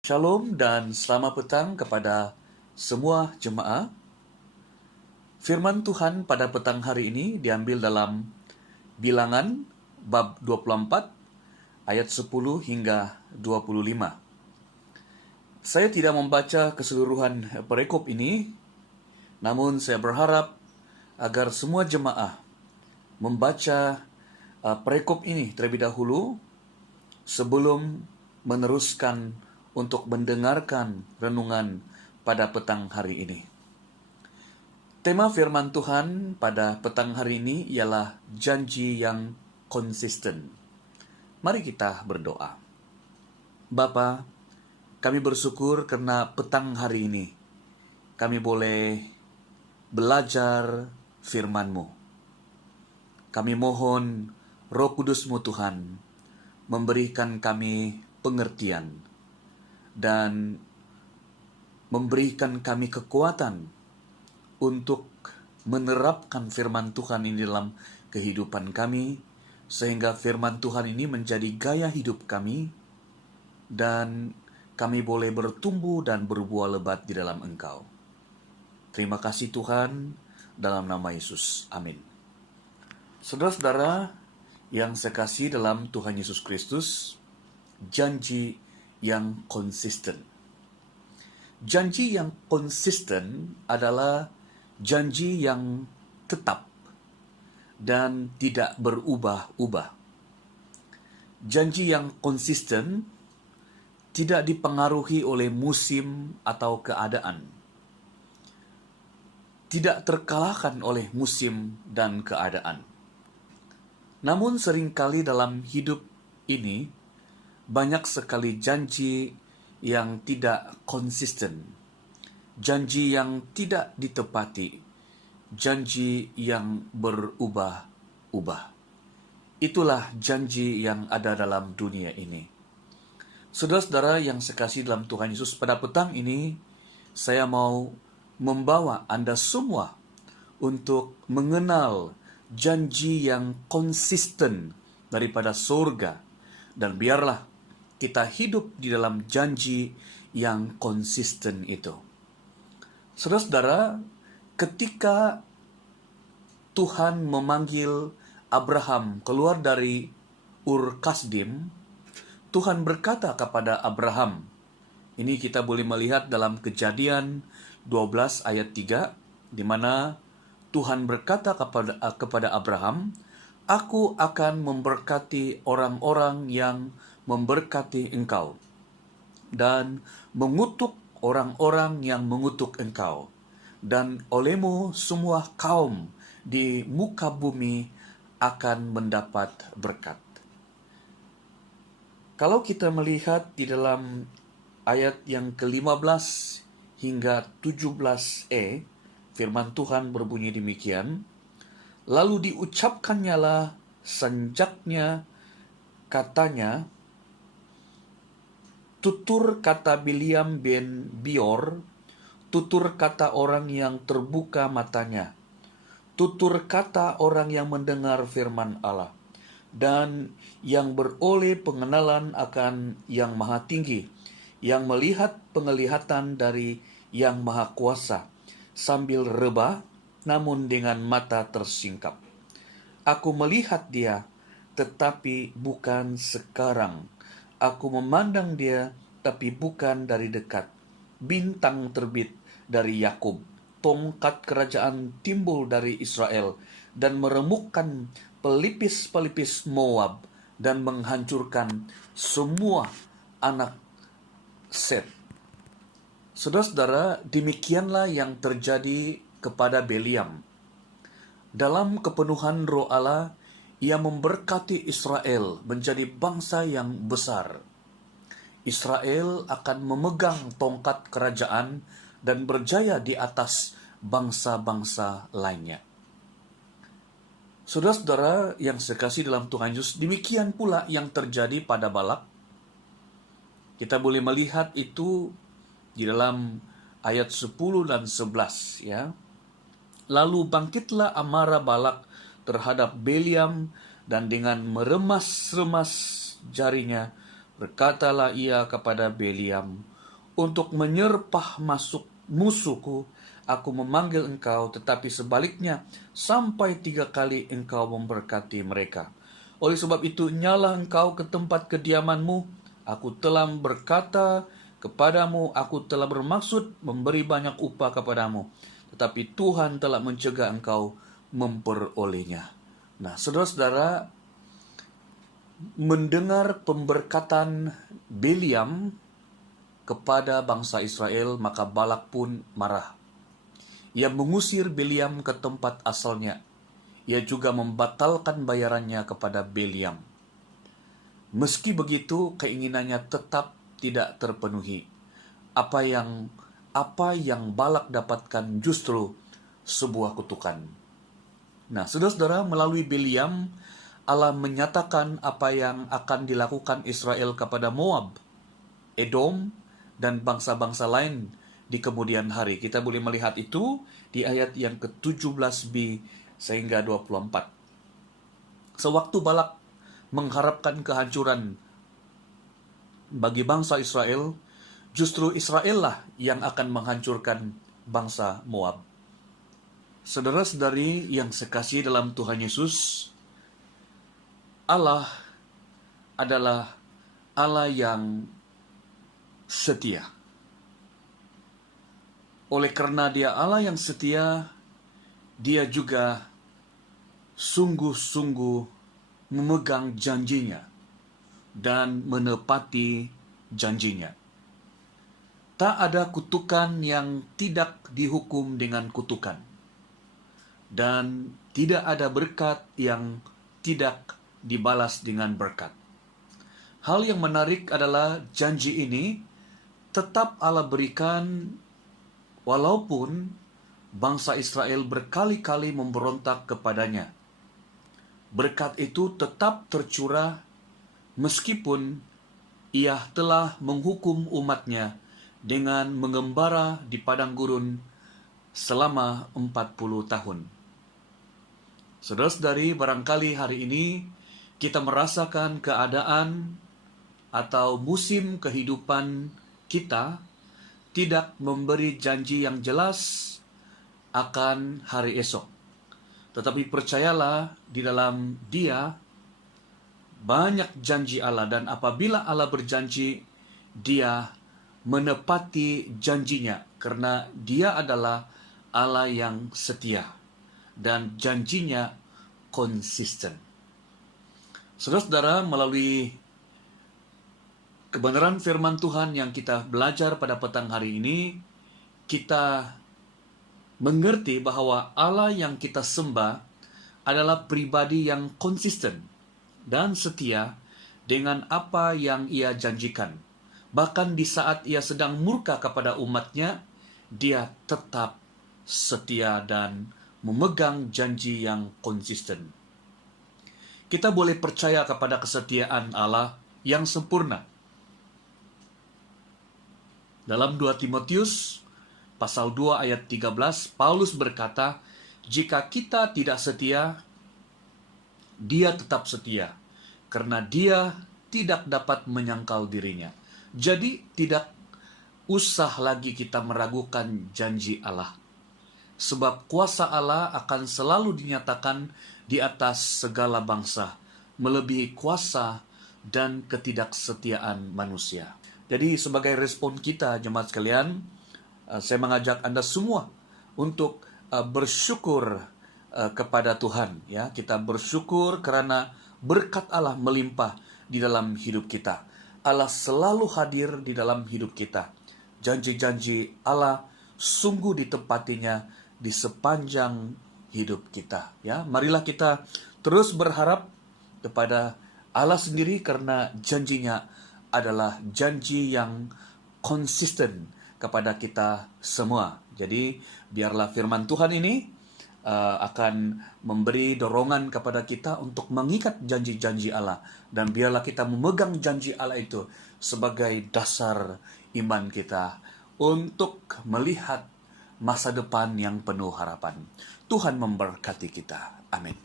Shalom dan selamat petang kepada semua jemaah. Firman Tuhan pada petang hari ini diambil dalam Bilangan bab 24 ayat 10 hingga 25. Saya tidak membaca keseluruhan perikop ini, namun saya berharap agar semua jemaah membaca perikop ini terlebih dahulu sebelum meneruskan untuk mendengarkan renungan pada petang hari ini. Tema firman Tuhan pada petang hari ini ialah janji yang konsisten. Mari kita berdoa. Bapa, kami bersyukur karena petang hari ini kami boleh belajar firman-Mu. Kami mohon Roh Kudus-Mu Tuhan memberikan kami pengertian dan memberikan kami kekuatan untuk menerapkan firman Tuhan ini dalam kehidupan kami, sehingga firman Tuhan ini menjadi gaya hidup kami, dan kami boleh bertumbuh dan berbuah lebat di dalam Engkau. Terima kasih Tuhan, dalam nama Yesus. Amin. Saudara-saudara yang saya kasih dalam Tuhan Yesus Kristus, janji yang konsisten. Janji yang konsisten adalah janji yang tetap dan tidak berubah-ubah. Janji yang konsisten tidak dipengaruhi oleh musim atau keadaan. Tidak terkalahkan oleh musim dan keadaan. Namun seringkali dalam hidup ini banyak sekali janji yang tidak konsisten. Janji yang tidak ditepati, janji yang berubah-ubah. Itulah janji yang ada dalam dunia ini. Saudara-saudara yang sekasih dalam Tuhan Yesus, pada petang ini saya mau membawa Anda semua untuk mengenal janji yang konsisten daripada surga. Dan biarlah kita hidup di dalam janji yang konsisten itu. Saudara-saudara, ketika Tuhan memanggil Abraham keluar dari Ur Kasdim, Tuhan berkata kepada Abraham, ini kita boleh melihat dalam Kejadian 12 ayat 3, di mana Tuhan berkata kepada Abraham, Aku akan memberkati orang-orang yang memberkati engkau, dan mengutuk orang-orang yang mengutuk engkau, dan olehmu semua kaum di muka bumi akan mendapat berkat. Kalau kita melihat di dalam ayat yang ke-15 hingga 17e, firman Tuhan berbunyi demikian, lalu diucapkannyalah senjaknya katanya, tutur kata Bileam bin Beor, tutur kata orang yang terbuka matanya, tutur kata orang yang mendengar firman Allah, dan yang beroleh pengenalan akan yang maha tinggi, yang melihat penglihatan dari yang maha kuasa, sambil rebah, namun dengan mata tersingkap. Aku melihat dia, tetapi bukan sekarang. Aku memandang dia, tapi bukan dari dekat. Bintang terbit dari Yakub, tongkat kerajaan timbul dari Israel, dan meremukkan pelipis-pelipis Moab, dan menghancurkan semua anak Set. Saudara-saudara, demikianlah yang terjadi kepada Bileam. Dalam kepenuhan Roh Allah, ia memberkati Israel menjadi bangsa yang besar. Israel akan memegang tongkat kerajaan dan berjaya di atas bangsa-bangsa lainnya. Saudara-saudara yang sekasih dalam Tuhan Yesus, demikian pula yang terjadi pada Balak. Kita boleh melihat itu di dalam ayat 10 dan 11 ya. Lalu bangkitlah amarah Balak terhadap Bileam, dan dengan meremas-remas jarinya Berkatalah ia kepada Beliam, untuk menyerpah masuk musuhku, aku memanggil engkau, tetapi sebaliknya sampai 3 kali engkau memberkati mereka. Oleh sebab itu, nyalah engkau ke tempat kediamanmu. Aku telah berkata kepadamu, aku telah bermaksud memberi banyak upah kepadamu, tetapi Tuhan telah mencegah engkau memperolehnya. Nah, saudara-saudara, mendengar pemberkatan Bileam kepada bangsa Israel, maka Balak pun marah. Ia mengusir Bileam ke tempat asalnya. Ia juga membatalkan bayarannya kepada Bileam. Meski begitu, keinginannya tetap tidak terpenuhi. Apa yang Balak dapatkan justru sebuah kutukan. Nah, saudara-saudara, melalui Bileam, Allah menyatakan apa yang akan dilakukan Israel kepada Moab, Edom, dan bangsa-bangsa lain di kemudian hari. Kita boleh melihat itu di ayat yang ke-17b sehingga 24. Sewaktu Balak mengharapkan kehancuran bagi bangsa Israel, justru Israel lah yang akan menghancurkan bangsa Moab. Saudara-saudari yang sekasihi dalam Tuhan Yesus, Allah adalah Allah yang setia. Oleh karena Dia Allah yang setia, Dia juga sungguh-sungguh memegang janjinya dan menepati janjinya. Tak ada kutukan yang tidak dihukum dengan kutukan, dan tidak ada berkat yang tidak dibalas dengan berkat. Hal yang menarik adalah janji ini tetap Allah berikan walaupun bangsa Israel berkali-kali memberontak kepadanya. Berkat itu tetap tercurah meskipun Ia telah menghukum umatnya dengan mengembara di padang gurun selama 40 tahun. Saudara-saudari, barangkali hari ini kita merasakan keadaan atau musim kehidupan kita tidak memberi janji yang jelas akan hari esok. Tetapi percayalah, di dalam Dia banyak janji Allah, dan apabila Allah berjanji, Dia menepati janjinya, karena Dia adalah Allah yang setia dan janjinya konsisten. Saudara-saudara, melalui kebenaran firman Tuhan yang kita belajar pada petang hari ini, kita mengerti bahwa Allah yang kita sembah adalah pribadi yang konsisten dan setia dengan apa yang Ia janjikan. Bahkan di saat Ia sedang murka kepada umatnya, Dia tetap setia dan memegang janji yang konsisten. Kita boleh percaya kepada kesetiaan Allah yang sempurna. Dalam 2 Timotius pasal 2 ayat 13, Paulus berkata, jika kita tidak setia, Dia tetap setia, karena Dia tidak dapat menyangkal dirinya. Jadi tidak usah lagi kita meragukan janji Allah. Sebab kuasa Allah akan selalu dinyatakan di atas segala bangsa, melebihi kuasa dan ketidaksetiaan manusia. Jadi sebagai respon kita, jemaat sekalian, saya mengajak Anda semua untuk bersyukur kepada Tuhan. Ya, kita bersyukur karena berkat Allah melimpah di dalam hidup kita. Allah selalu hadir di dalam hidup kita. Janji-janji Allah sungguh ditepatinya di sepanjang hidup kita. Ya, marilah kita terus berharap kepada Allah sendiri, karena janjinya adalah janji yang konsisten kepada kita semua. Jadi biarlah firman Tuhan ini akan memberi dorongan kepada kita untuk mengikat janji-janji Allah, dan biarlah kita memegang janji Allah itu sebagai dasar iman kita untuk melihat masa depan yang penuh harapan. Tuhan memberkati kita. Amin.